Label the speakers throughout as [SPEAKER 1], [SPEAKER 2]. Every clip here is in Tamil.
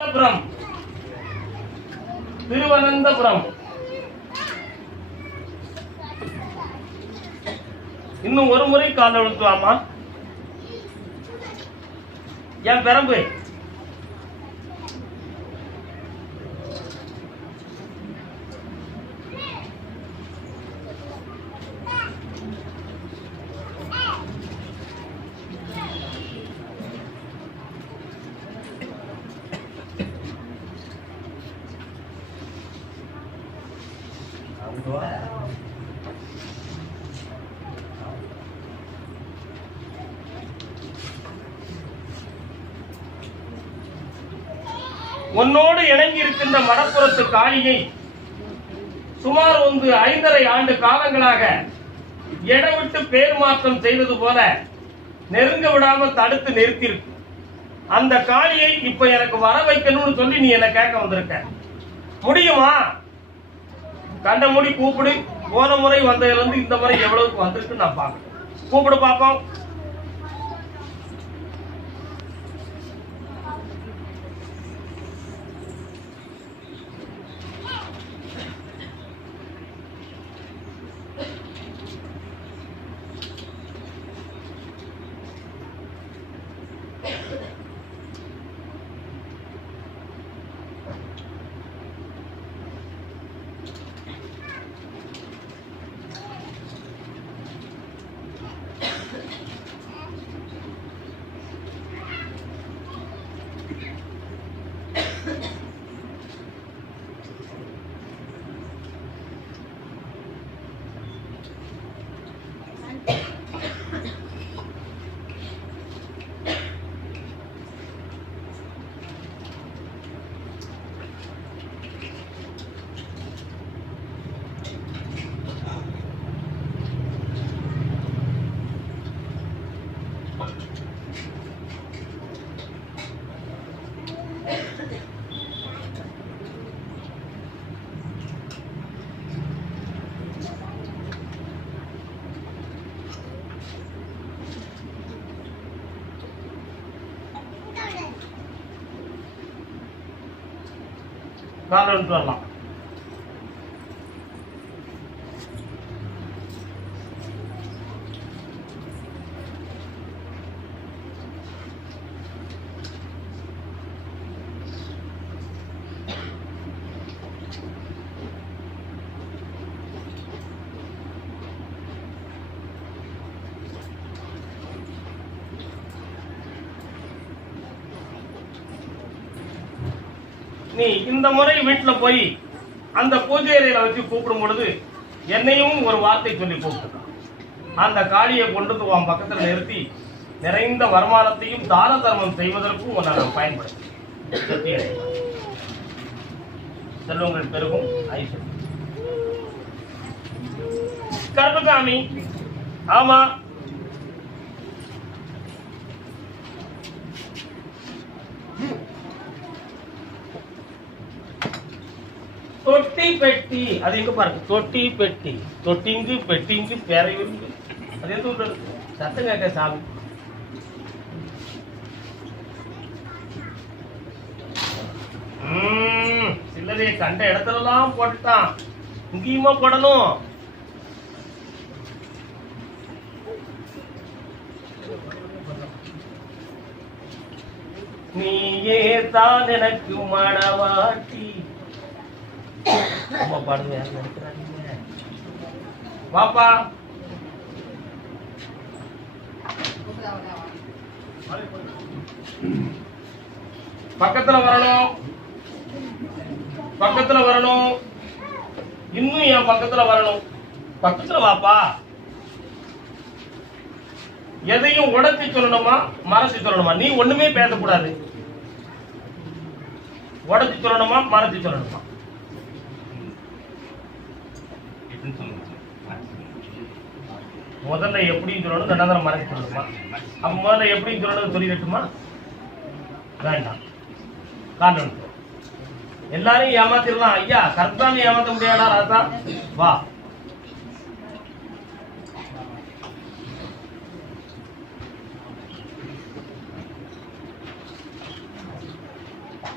[SPEAKER 1] திருவனந்தபுரம். திருவனந்தபுரம். இன்னும் ஒரு முறை காலை அழுத்துவாமா? என் பெரம்பு. உன்னோடு இணங்கி இருக்கின்ற மடப்புறத்து காளியை சுமார் ஒன்று ஐந்தரை ஆண்டு காலங்களாக இடவிட்டு பேர் மாற்றம் செய்தது போல நெருங்க விடாம தடுத்து நிறுத்தியிருக்கு. அந்த காளியை இப்ப எனக்கு வர வைக்கணும்னு சொல்லி நீ என்ன கேட்க வந்திருக்க. முடியுமா? கண்ட மூடி கூப்பிடு. போன முறை வந்ததுல இருந்து இந்த முறை எவ்வளவுக்கு வந்திருக்கு நான் பார்க்கணும். கூப்பிடு பார்ப்போம் காலை எடுத்து நீ இந்த முறை வீட்டில் போய் அந்த பூஜை அறையில வச்சு கூப்பிடும் பொழுது என்னையும் ஒரு வார்த்தை சொல்லி கூப்பிட்டு அந்த காளியை கொண்டு வந்து உன் பக்கத்தில் நிறுத்தி நிறைந்த வருமானத்தையும் தான தர்மம் செய்வதற்கும் உன்னை நான் பயன்படுத்தி செல்வங்கள் பெருகும் ஐஸ்வர்யம். கருப்புசாமி ஆமா தொட்டி பெட்டி அது எங்க பாருங்க தொட்டி பெட்டி தொட்டிங்கு பெட்டிங்கு பெறையுங்கு அது எந்த ஊர்ல இருக்கு? சத்தம் கேட்க சாமி. ம், சில்லறையை கண்ட இடத்துலலாம் போட்டுட்டான். இங்கேயுமா போடணும். நீயே தான் எனக்கு மனவாட்டி. அம்மா பாடுங்க நடிக்கிறாங்க? பாப்பா பக்கத்துல வரணும். பக்கத்துல வரணும். இன்னும் என் பக்கத்துல வரணும். பக்கத்துல வாப்பா. எதையும் உடச்சி சொல்லணுமா மறைச்சு சொல்லணுமா? நீ ஒண்ணுமே பேசக்கூடாது. உடச்சி சொல்லணுமா மறைச்சு சொல்லணுமா? முதல்ல எப்படின்னு சொல்லணும் ரெண்டாவது மறைச்சு சொல்லணுமா? அப்ப முதல்ல எப்படின்னு சொல்லணும் சொல்லிடட்டுமா? வேண்டாம். காரணம் எல்லாரையும் ஏமாத்திடலாம். ஐயா கர்த்தான்னு ஏமாத்த முடியாதா ராசா வா.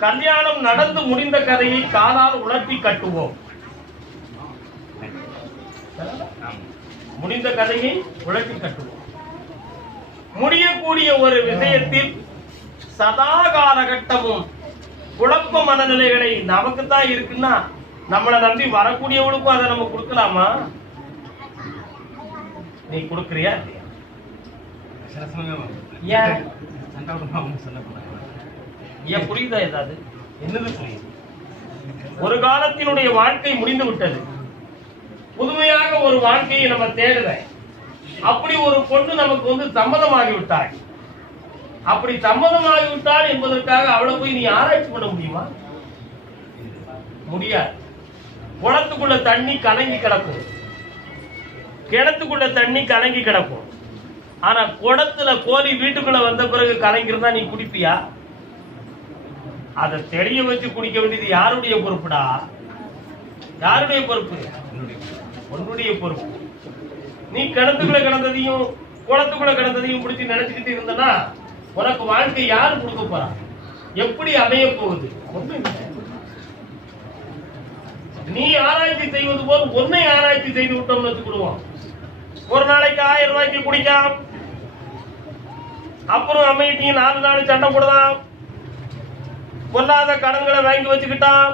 [SPEAKER 1] கல்யாணம் நடந்து முடிந்த கதையை காலால் உலர்த்தி கட்டுவோம். இந்த கதையை உழைத்து கட்டுவோம். முடியக்கூடிய ஒரு விஷயத்தில் சதா காலகட்டமும் குழப்ப மனநிலைகளை நமக்கு தான் இருக்குன்னா நம்மளை நம்பி வரக்கூடியவளுக்கும் அதை நம்ம கொடுக்கலாமா? நீ கொடுக்கறியா? ஏன்? ஏன் புரியுதா ஏதாவது என்னது புரியுது ஒரு காலத்தினுடைய வாழ்க்கை முடிந்து விட்டது. புதுமையாக ஒரு வாழ்க்கையை நம்ம தேடுறேன். அப்படி ஒரு பொண்ணு நமக்கு வந்து சம்மதமாகி விட்டாள் அப்படி சம்மதமாகி விட்டாள் என்பதற்காக அவளை போய் நீ ஆராய்ச்சி பண்ண முடியுமா? முடியாது. குளத்துக்குள்ள தண்ணி கலங்கி கிடக்கும். கிணத்துக்குள்ள தண்ணி கலங்கி கிடக்கும். ஆனா குடத்துல கோழி வீட்டுக்குள்ள வந்த பிறகு கலங்கிருந்தா நீ குடிப்பியா? அதை தெரிய வச்சு குடிக்க வேண்டியது யாருடைய பொறுப்புடா? யாருடைய பொறுப்பு?
[SPEAKER 2] என்னுடைய
[SPEAKER 1] உன்னுடைய பொறுப்பு. நீ கிணத்துக்குள்ள கிடந்ததையும் குளத்துக்குள்ள கிடந்ததையும் பிடிச்சி நினைச்சுக்கிட்டு இருந்தனா உனக்கு வாழ்க்கை யாரு கொடுக்க போறா? எப்படி அமைய போகுது? நீ ஆராய்ச்சி செய்வது போல் உன்னை ஆராய்ச்சி செய்து விட்டோம்னு வச்சுக்கிடுவோம். ஒரு நாளைக்கு ஆயிரம் ரூபாய்க்கு குடிக்காம் அப்புறம் அமையிட்டீங்க நாலு நாள் சண்டை போடலாம். பொல்லாத கடன்களை வாங்கி வச்சுக்கிட்டான்.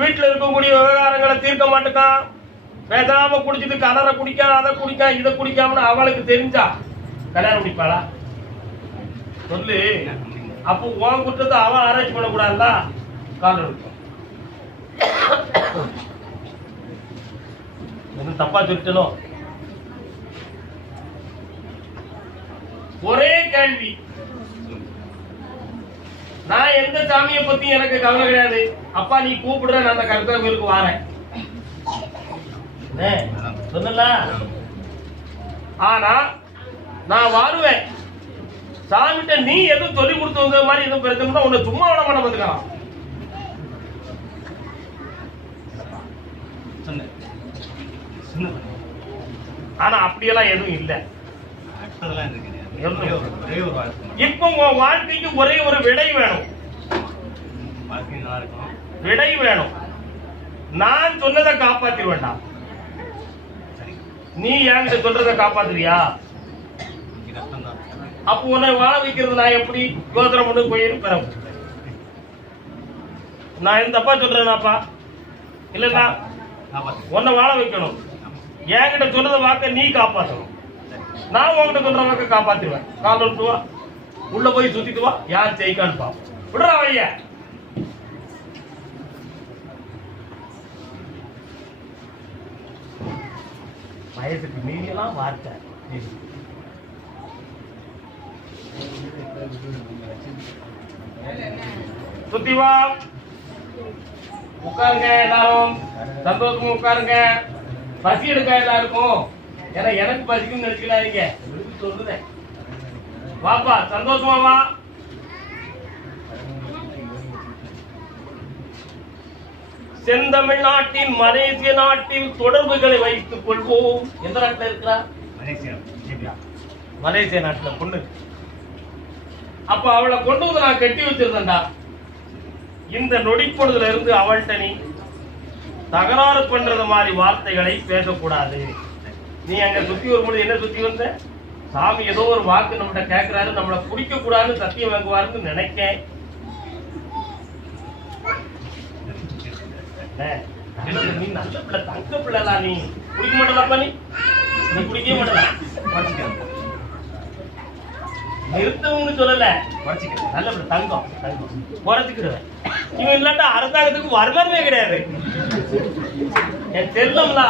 [SPEAKER 1] வீட்டுல இருக்கக்கூடிய விவகாரங்களை தீர்க்க மாட்டுக்கான். பேசாம குடிச்சிட்டு கலரை குடிக்காத அதை குடிக்கா இதை குடிக்காமனு அவளுக்கு தெரிஞ்சா கல்யாணம் முடிப்பாளா? சொல்லு. அப்போ உன் குற்றத்தை அவன் ஆராய்ச்சி பண்ணக்கூடாதுல்ல? காலம் இருக்கும் என்ன தப்பா சொல்லிட்டனும் ஒரே கேள்வி. நான் எந்த சாமியை பத்தி எனக்கு கவலை கிடையாது. அப்பா நீ கூப்பிடுற நான் அந்த கருத்தா கோயிலுக்கு வாரேன். சொன்னல ஆனா நான் வாருவேன். சாமிகிட்ட நீ எதுவும் சொல்லி கொடுத்து வந்த மாதிரி எதுவும் பிரச்சனை உன்னை சும்மா விட மாட்ட பார்த்துக்கலாம் ஆனா அப்படியெல்லாம் எதுவும் இல்லை. இப்போ உன் வாழ்க்கைக்கு ஒரே ஒரு விடை வேணும். விடை வேணும். நான் சொன்னதை
[SPEAKER 2] சரி
[SPEAKER 1] நீ என்கிட்ட சொல்றத காப்பாத்துவியா? அப்போ உன்னை வாழ வைக்கிறது நான் எப்படி? கோத்திரம் ஒன்று கோயில் போயிருப்பேன் நான் எந்த தப்பா சொல்றேனாப்பா? இல்லைன்னா உன்னை வாழ வைக்கணும். என்கிட்ட சொல்றத வாக்க நீ காப்பாற்றணும் நான் உன்கிட்ட சொல்ற வாக்க காப்பாத்திடுவேன் கால் விட்டுவா உள்ள போய் சுத்திட்டு வா. யார் ஜெயிக்கான்னு பா விடுறா ஐயா வயசுக்கு மீறியெல்லாம் வார்த்தை. சுத்தி வா. உட்காருங்க எல்லாரும். சந்தோஷமா உட்காருங்க. பசி எடுக்க எல்லாருக்கும். ஏன்னா எனக்கு பசிக்கும் நினைச்சுக்கிறாதீங்க விடுப்பு சொல்லுதேன் வாப்பா சந்தோஷமா வா. செந்தமிழ்நாட்டின் மலேசிய நாட்டில் தொடர்புகளை வைத்துக் கொள்வோம். எந்த நாட்டுல இருக்கிறா
[SPEAKER 2] மலேசிய
[SPEAKER 1] நாட்டுல பொண்ணு. அப்ப அவளை கொண்டு வந்து நான் கட்டி வச்சிருந்தேன்டா. இந்த நொடிப்பொழுதுல இருந்து அவள்கிட்ட நீ தகராறு பண்றது மாதிரி வார்த்தைகளை பேசக்கூடாது. நீ அங்க சுத்தி வரும்போது என்ன சுத்தி வந்த? சாமி ஏதோ ஒரு வாக்கு நம்மகிட்ட கேட்கிறாரு நம்மளை பிடிக்க கூடாதுன்னு சத்தியம் வாங்குவாருன்னு நினைக்கேன். நீ நல்ல பிள்ளை தங்க பிள்ளைலாம் நீ. குடிக்க மாட்டலாப்பா நீ? நீ குடிக்கவே மாட்டலாம் நிறுத்தவும்னு சொல்லல.
[SPEAKER 2] குறைச்சிக்கிறேன்
[SPEAKER 1] நல்ல பிள்ளை தங்கம். தங்கம். குறைச்சிக்கிடுவேன் இவன் இல்லாட்டா அரசாங்கத்துக்கு வருமானமே கிடையாது. என் செல்லம்லா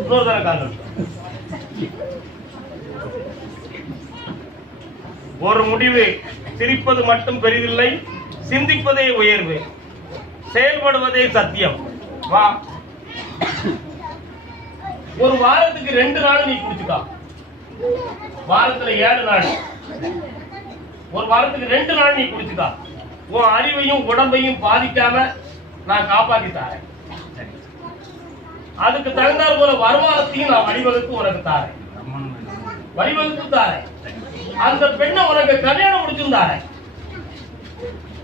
[SPEAKER 1] இன்னொரு தர காலம் ஒரு முடிவு சிரிப்பது மட்டும் பெரிதில்லை சிந்திப்பதே உயர்வு. செயல்படுவதே சத்தியம். வா. ஒரு வாரத்துக்கு ரெண்டு நாள் நீ குடிச்சுக்கா. வாரத்துல ஏழு நாள். ஒரு வாரத்துக்கு ரெண்டு நாள் நீ குடிச்சுக்கா. உன் அறிவையும் உடம்பையும் பாதிக்காம நான் காப்பாத்தி தாரேன். அதுக்கு தகுந்தாற் போல வருமானத்தையும் நான் வழிவகுத்து உனக்கு தாரேன். வழிவகுத்து தாரேன். அந்த பெண்ணை உனக்கு கல்யாணம் முடிச்சிருந்தாரேன்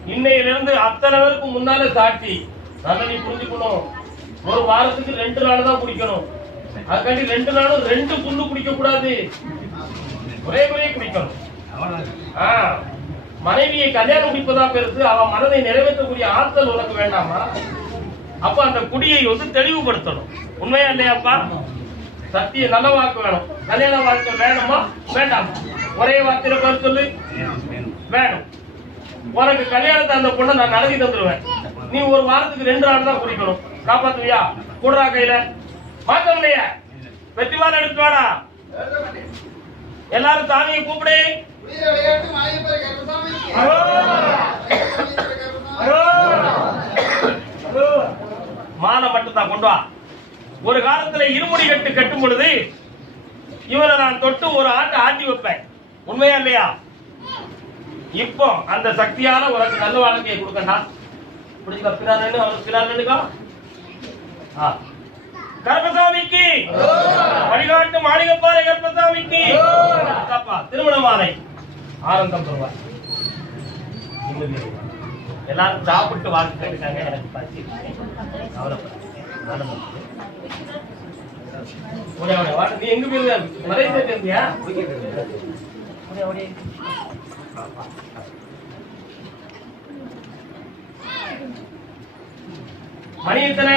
[SPEAKER 1] இன்னையிலிருந்து அத்தனை பேருக்கு முன்னாலே சாட்சி. நல்லா நீ புரிஞ்சுக்கணும். ஒரு வாரத்துக்கு ரெண்டு நாள் தான் குடிக்கணும். அதுக்காண்டி ரெண்டு நாளும் ரெண்டு புல்லு குடிக்க கூடாது ஒரே முறையே குடிக்கணும். ஆ, மனைவியை கல்யாணம் முடிப்பதா பெருசு அவன் மனதை நிறைவேற்றக்கூடிய ஆற்றல் உனக்கு வேண்டாமா? அப்ப அந்த குடியை வந்து தெளிவுபடுத்தணும். உண்மையா இல்லையாப்பா? சத்திய நல்ல வாக்கு வேணும். கல்யாண வாக்கு வேணுமா? வேண்டாமா? ஒரே வார்த்தையில பேர் சொல்லு.
[SPEAKER 2] வேணும். வேணும்.
[SPEAKER 1] உனக்கு கல்யாணத்தை அந்த பொண்ணை நான் நடத்தி தந்துருவேன். நீ ஒரு வாரத்துக்கு ரெண்டு நாள் தான் குடிக்கணும் காப்பாத்துவியா? கூடுறா கையில. மாற்றம் இல்லையா வெற்றிமாறன் எடுத்து வாடா. எல்லாரும் சாமியை கூப்பிடு. மாலை மட்டும் தான் கொண்டு வா. ஒரு காலத்துல இருமுடி கட்டு கட்டும் பொழுது இவனை நான் தொட்டு ஒரு ஆட்டை ஆட்டி வைப்பேன். உண்மையா இல்லையா? இப்போ அந்த சக்தியால உனக்கு நல்ல வாழ்க்கையை கொடுக்கண்டா. புரியுதா பிறானு அவனுக்கு பிறானுக்கா கர்பசாமிக்கு வழிகாட்டு மாளிகப்பாறை கர்பசாமிக்கு அப்பா, திருமண மாலை ஆனந்தம் பெறுவார். எல்லாரும் சாப்பிட்டு வாக்கு கேட்டுட்டாங்க. எனக்கு பசி. கவலைப்படாதீங்க. நீ எங்க போயிருந்த மலேசியா இருந்தியா மணி எத்தனை?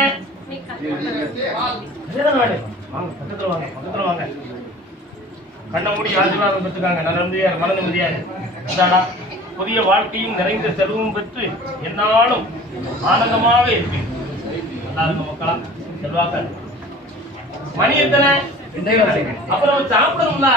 [SPEAKER 1] கல்யாணம் நாடு. வாங்க பக்கத்துல வாங்க பக்கத்துல வாங்க. கண்ண மூடி ஆசீர்வாதம் பெற்றுக்காங்க. நல்ல மன நிம்மதியா இந்தாடா புதிய வாழ்க்கையும் நிறைந்த செல்வமும் பெற்று என்னாலும் ஆனந்தமாக இருக்கு நல்லா இருக்க மக்களா செல்வாக்க மணி எத்தனை? அப்புறம் சாப்பிடணும்ல?